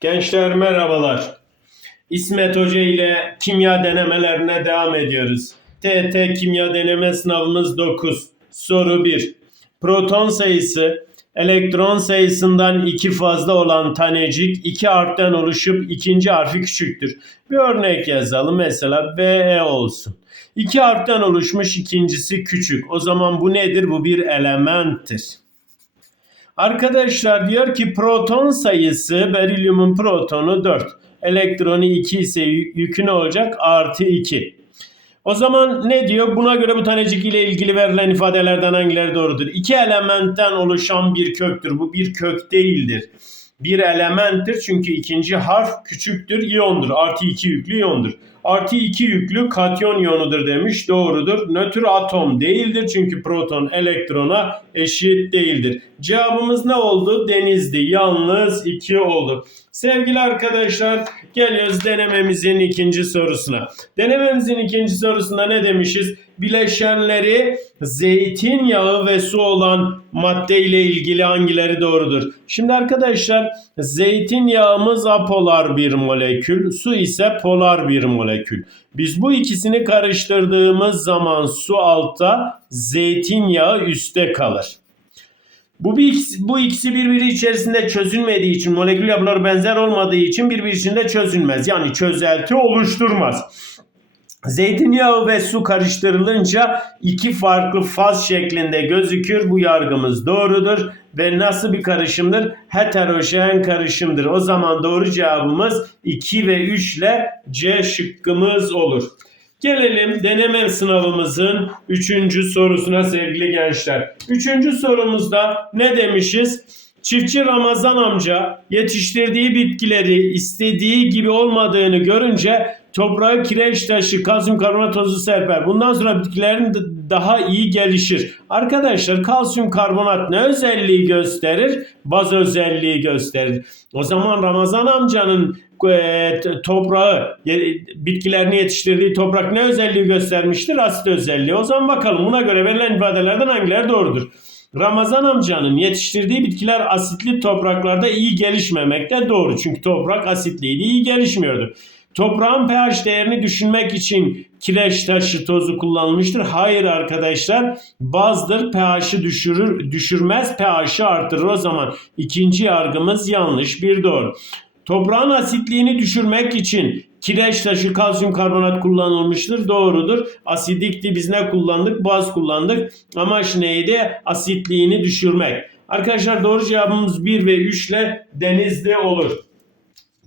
Gençler merhabalar. İsmet Hoca ile kimya denemelerine devam ediyoruz. TET kimya deneme sınavımız 9. Soru 1. Proton sayısı elektron sayısından 2 fazla olan tanecik iki harften oluşup ikinci harfi küçüktür. Bir örnek yazalım. Mesela BE olsun. İki harften oluşmuş ikincisi küçük. O zaman bu nedir? Bu bir elementtir. Arkadaşlar diyor ki proton sayısı berilyumun protonu 4. Elektronu 2 ise yükü ne olacak? Artı 2. O zaman ne diyor? Buna göre bu tanecik ile ilgili verilen ifadelerden hangileri doğrudur? İki elementten oluşan bir köktür. Bu bir kök değildir. Bir elementtir çünkü ikinci harf küçüktür, iyondur. Artı 2 yüklü iyondur. Artı 2 yüklü katyon iyonudur demiş. Doğrudur. Nötr atom değildir çünkü proton elektrona eşit değildir. Cevabımız ne oldu? Denizdi. Yalnız 2 oldu. Sevgili arkadaşlar geliyoruz denememizin ikinci sorusuna. Denememizin ikinci sorusunda ne demişiz? Bileşenleri zeytinyağı ve su olan madde ile ilgili hangileri doğrudur? Şimdi arkadaşlar zeytinyağımız apolar bir molekül, su ise polar bir molekül. Biz bu ikisini karıştırdığımız zaman su altta, zeytinyağı üstte kalır. Bu, bir, ikisi- bu ikisi birbiri içerisinde çözülmediği için molekül yapıları benzer olmadığı için birbiri içinde çözülmez. Yani çözelti oluşturmaz. Zeytinyağı ve su karıştırılınca iki farklı faz şeklinde gözükür. Bu yargımız doğrudur ve nasıl bir karışımdır? Heterojen karışımdır. O zaman doğru cevabımız 2 ve 3 ile C şıkkımız olur. Gelelim deneme sınavımızın 3. sorusuna sevgili gençler. 3. sorumuzda ne demişiz? Çiftçi Ramazan amca yetiştirdiği bitkileri istediği gibi olmadığını görünce toprağı kireç taşı, kalsiyum karbonat tozu serper. Bundan sonra bitkilerin daha iyi gelişir. Arkadaşlar kalsiyum karbonat ne özelliği gösterir? Baz özelliği gösterir. O zaman Ramazan amcanın e, toprağı, bitkilerini yetiştirdiği toprak ne özelliği göstermiştir? Asit özelliği. O zaman bakalım buna göre verilen ifadelerden hangileri doğrudur? Ramazan amcanın yetiştirdiği bitkiler asitli topraklarda iyi gelişmemekte doğru. Çünkü toprak asitliydi, iyi gelişmiyordu. Toprağın pH değerini düşünmek için kireç taşı tozu kullanılmıştır. Hayır arkadaşlar bazdır pH'i düşürür, düşürmez pH'i artırır. O zaman ikinci yargımız yanlış bir doğru. Toprağın asitliğini düşürmek için kireç taşı kalsiyum karbonat kullanılmıştır. Doğrudur. Asidikti biz ne kullandık? Baz kullandık. Amaç neydi? Asitliğini düşürmek. Arkadaşlar doğru cevabımız 1 ve 3 ile denizde olur.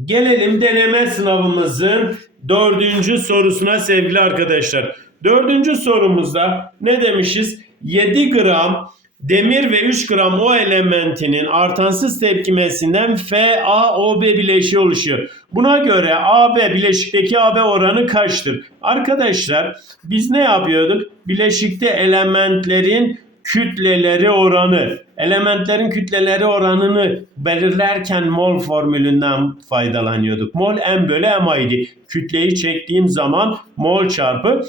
Gelelim deneme sınavımızın dördüncü sorusuna sevgili arkadaşlar. Dördüncü sorumuzda ne demişiz? 7 gram demir ve 3 gram O elementinin artansız tepkimesinden FaOB bileşiği oluşuyor. Buna göre AB bileşikteki AB oranı kaçtır? Arkadaşlar biz ne yapıyorduk? Bileşikte elementlerin kütleleri oranı, elementlerin kütleleri oranını belirlerken mol formülünden faydalanıyorduk. Mol m bölü m idi. Kütleyi çektiğim zaman mol çarpı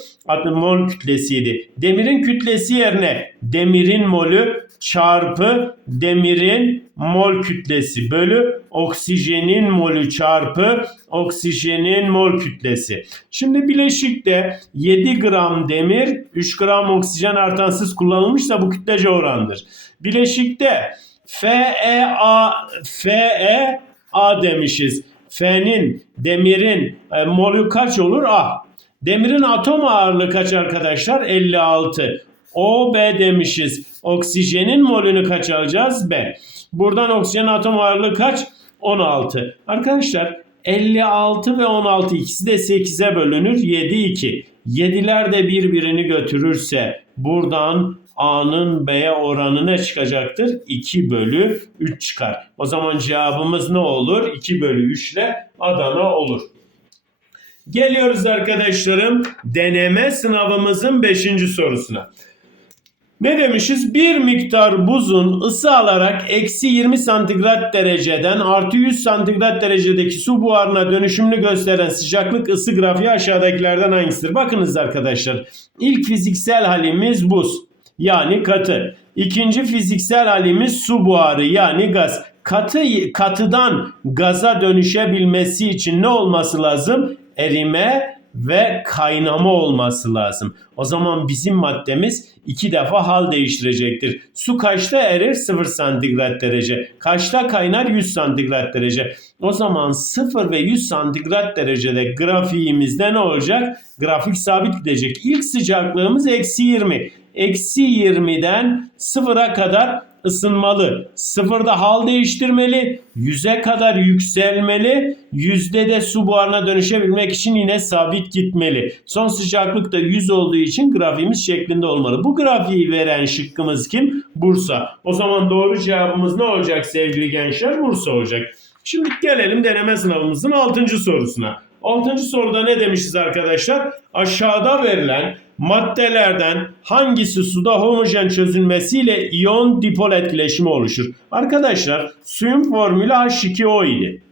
mol kütlesiydi. Demirin kütlesi yerine demirin molü çarpı demirin mol kütlesi bölü oksijenin molü çarpı oksijenin mol kütlesi. Şimdi bileşikte 7 gram demir 3 gram oksijen artansız kullanılmışsa bu kütlece orandır. Bileşikte FeA Fe A demişiz. Fe'nin demirin e, molü kaç olur? A. Demirin atom ağırlığı kaç arkadaşlar? 56. O B demişiz. Oksijenin molünü kaç alacağız? B. Buradan oksijen atom ağırlığı kaç? 16. Arkadaşlar 56 ve 16 ikisi de 8'e bölünür. 7 2. 7'ler de birbirini götürürse buradan A'nın B'ye oranı ne çıkacaktır? 2 bölü 3 çıkar. O zaman cevabımız ne olur? 2 bölü 3 ile Adana olur. Geliyoruz arkadaşlarım deneme sınavımızın 5. sorusuna. Ne demişiz? Bir miktar buzun ısı alarak eksi 20 santigrat dereceden artı 100 santigrat derecedeki su buharına dönüşümünü gösteren sıcaklık ısı grafiği aşağıdakilerden hangisidir? Bakınız arkadaşlar. İlk fiziksel halimiz buz yani katı. İkinci fiziksel halimiz su buharı yani gaz. katı katıdan gaza dönüşebilmesi için ne olması lazım? Erime ve kaynama olması lazım. O zaman bizim maddemiz iki defa hal değiştirecektir. Su kaçta erir? 0 santigrat derece. Kaçta kaynar? 100 santigrat derece. O zaman 0 ve 100 santigrat derecede grafiğimizde ne olacak? Grafik sabit gidecek. İlk sıcaklığımız eksi 20. Eksi 20'den 0'a kadar ısınmalı. Sıfırda hal değiştirmeli. Yüze kadar yükselmeli. Yüzde de su buharına dönüşebilmek için yine sabit gitmeli. Son sıcaklık da 100 olduğu için grafiğimiz şeklinde olmalı. Bu grafiği veren şıkkımız kim? Bursa. O zaman doğru cevabımız ne olacak sevgili gençler? Bursa olacak. Şimdi gelelim deneme sınavımızın 6. sorusuna. 6. soruda ne demişiz arkadaşlar? Aşağıda verilen maddelerden hangisi suda homojen çözülmesiyle iyon dipol etkileşimi oluşur? Arkadaşlar suyun formülü H2O idi.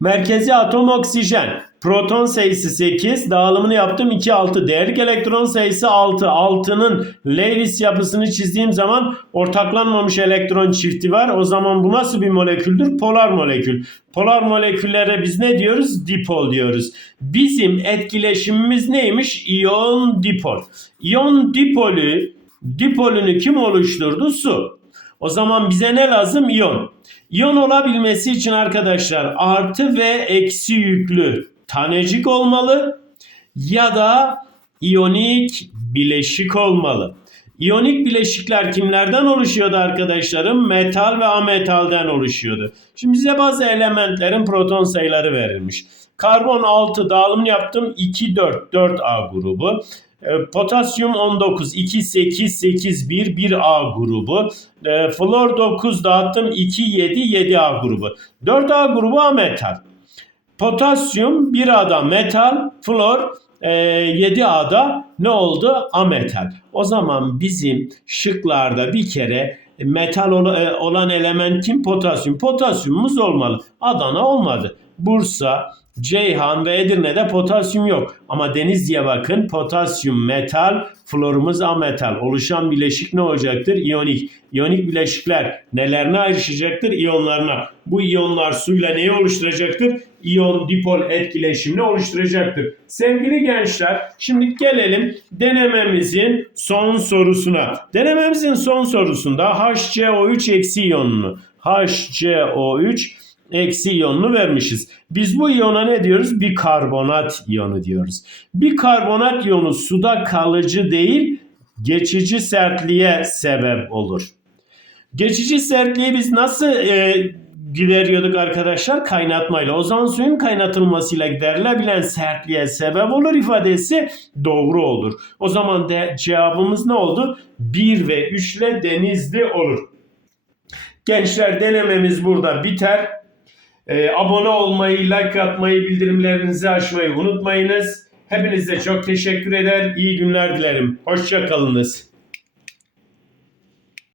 Merkezi atom oksijen. Proton sayısı 8. Dağılımını yaptım 2 6. Değerlik elektron sayısı 6. 6'nın Lewis yapısını çizdiğim zaman ortaklanmamış elektron çifti var. O zaman bu nasıl bir moleküldür? Polar molekül. Polar moleküllere biz ne diyoruz? Dipol diyoruz. Bizim etkileşimimiz neymiş? İyon dipol. İyon dipolü dipolünü kim oluşturdu? Su. O zaman bize ne lazım? İyon. İyon olabilmesi için arkadaşlar artı ve eksi yüklü tanecik olmalı ya da iyonik bileşik olmalı. İyonik bileşikler kimlerden oluşuyordu arkadaşlarım? Metal ve ametalden oluşuyordu. Şimdi bize bazı elementlerin proton sayıları verilmiş. Karbon 6 dağılımını yaptım 2 4 4A grubu. E, Potasyum 19 2 8 8 1 1A grubu. E, Flor 9 dağıttım 2 7 7A grubu. 4A grubu ametal. Potasyum 1A'da metal, flor e, 7A'da ne oldu? Ametal. O zaman bizim şıklarda bir kere metal e, olan element kim? Potasyum. Potasyumumuz olmalı. Adana olmadı. Bursa, Ceyhan ve Edirne'de potasyum yok. Ama Denizli'ye bakın potasyum metal, florumuz ametal. Oluşan bileşik ne olacaktır? İyonik. İyonik bileşikler nelerine ayrışacaktır? İyonlarına. Bu iyonlar suyla neyi oluşturacaktır? İyon dipol etkileşimini oluşturacaktır. Sevgili gençler şimdi gelelim denememizin son sorusuna. Denememizin son sorusunda HCO3 eksi iyonunu HCO3 eksi iyonunu vermişiz. Biz bu iyona ne diyoruz? Bir karbonat iyonu diyoruz. Bir karbonat iyonu suda kalıcı değil, geçici sertliğe sebep olur. Geçici sertliği biz nasıl e, gideriyorduk arkadaşlar? Kaynatmayla. O zaman suyun kaynatılmasıyla giderilebilen sertliğe sebep olur ifadesi doğru olur. O zaman de, cevabımız ne oldu? 1 ve 3 ile denizli olur. Gençler denememiz burada biter. Ee, abone olmayı, like atmayı, bildirimlerinizi açmayı unutmayınız. Hepinize çok teşekkür eder. İyi günler dilerim. Hoşça kalınız.